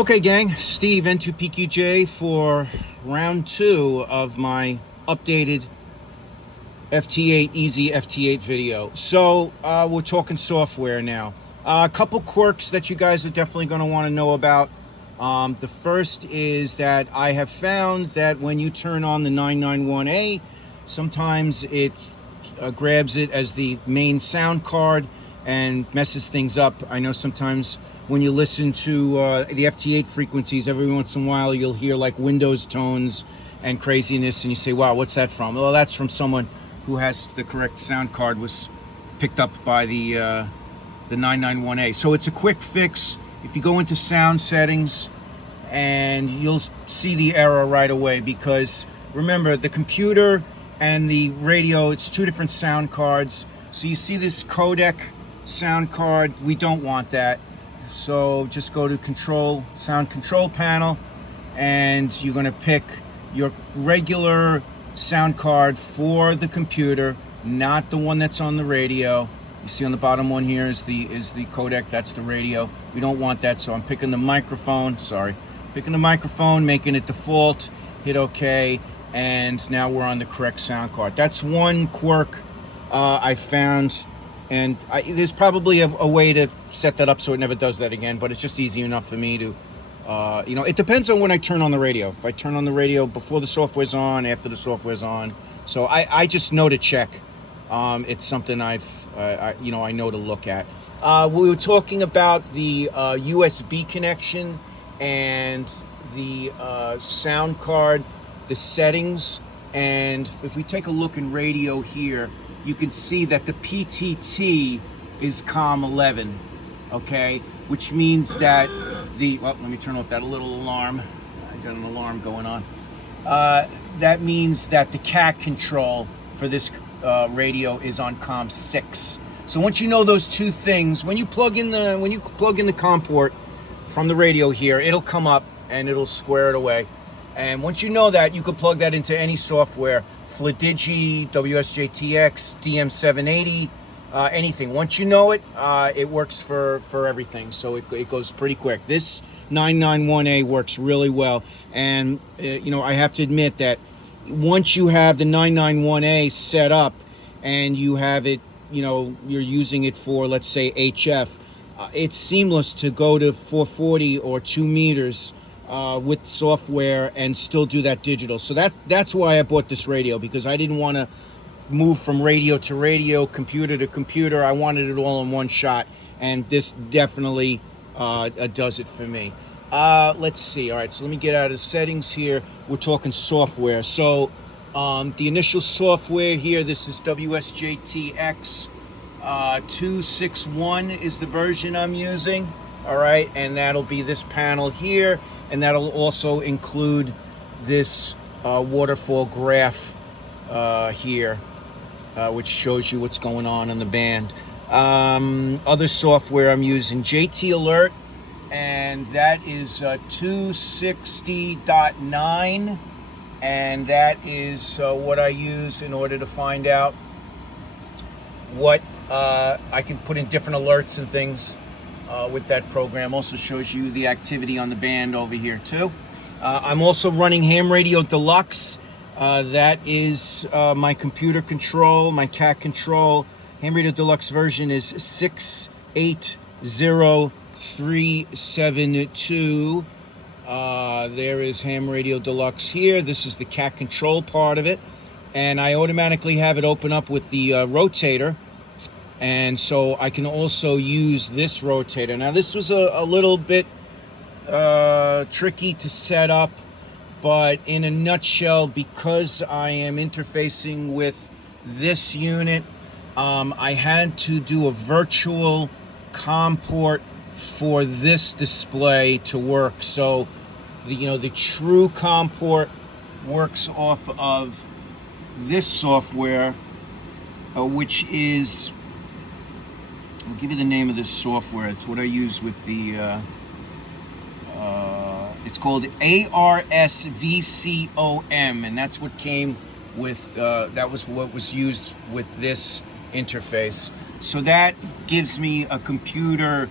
Okay, gang, Steve, N2PQJ for round 2 of my updated FT8 Easy FT8 video. So we're talking software now. A couple quirks that you guys are definitely going to want to know about. The first is that I have found that when you turn on the 991A, sometimes it grabs it as the main sound card and messes things up. I know sometimes when you listen to the FT8 frequencies, every once in a while you'll hear like Windows tones and craziness, and you say, wow, what's that from? Well, that's from someone who has the correct sound card, was picked up by the 991A. So it's a quick fix. If you go into sound settings, and you'll see the error right away, because remember, the computer and the radio, it's two different sound cards. So you see this codec sound card, we don't want that. So just go to control, sound control panel, and you're going to pick your regular sound card for the computer, not the one that's on the radio. You see on the bottom one here is the codec, that's the radio. We don't want that, so I'm picking the microphone, picking the microphone, making it default, hit OK, and now we're on the correct sound card. That's one quirk I found. And there's probably a way to set that up so it never does that again, but it's just easy enough for me to, it depends on when I turn on the radio. If I turn on the radio before the software's on, after the software's on. So I just know to check. It's something I know to look at. We were talking about the USB connection and the sound card, the settings. And if we take a look in radio here, you can see that the PTT is COM 11, okay? Which means that well, let me turn off that little alarm. I got an alarm going on. That means that the cat control for this radio is on COM 6. So once you know those two things, when you plug in the COM port from the radio here, it'll come up and it'll square it away. And once you know that, you can plug that into any software. Flidigi, WSJT-X, DM780, anything. Once you know it, it works for everything. So it goes pretty quick. This 991A works really well. And, I have to admit that once you have the 991A set up and you have it, you're using it for, let's say, HF, it's seamless to go to 440 or 2 meters with software and still do that digital. So that's why I bought this radio, because I didn't want to move from radio to radio, computer to computer. I wanted it all in one shot, and this definitely does it for me. Let's see. All right, so let me get out of the settings here. We're talking software. So the initial software here, this is WSJT-X 261 is the version I'm using. All right, and that'll be this panel here. And that'll also include this waterfall graph here, which shows you what's going on in the band. Other software I'm using, JT Alert, and that is 260.9, and that is what I use in order to find out what I can put in different alerts and things. With that program. Also shows you the activity on the band over here too. I'm also running Ham Radio Deluxe. That is my computer control, my cat control. Ham Radio Deluxe version is 680.372. There is Ham Radio Deluxe here. This is the cat control part of it. And I automatically have it open up with the rotator. And so I can also use this rotator. Now this was a little bit tricky to set up, but in a nutshell, because I am interfacing with this unit, I had to do a virtual COM port for this display to work. So the true COM port works off of this software, which is, I'll give you the name of this software. It's what I use with the, it's called ARSVCOM, and that's what came with, that was what was used with this interface. So that gives me a computer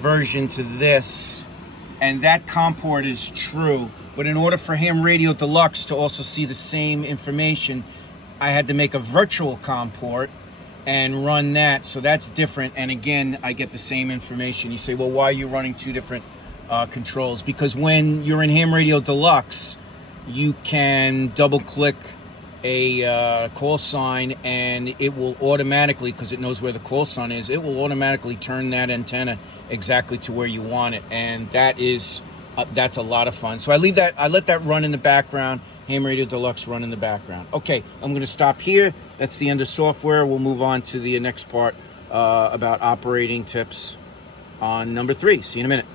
version to this, and that COM port is true. But in order for Ham Radio Deluxe to also see the same information, I had to make a virtual COM port and run that. So that's different. And again, I get the same information. You say, well, why are you running two different controls? Because when you're in Ham Radio Deluxe, you can double click a call sign and it will automatically, because it knows where the call sign is, it will automatically turn that antenna exactly to where you want it. And that is that's a lot of fun. So I let that run in the background. Ham Radio Deluxe run in the background. Okay, I'm going to stop here. That's the end of software. We'll move on to the next part about operating tips on number 3. See you in a minute.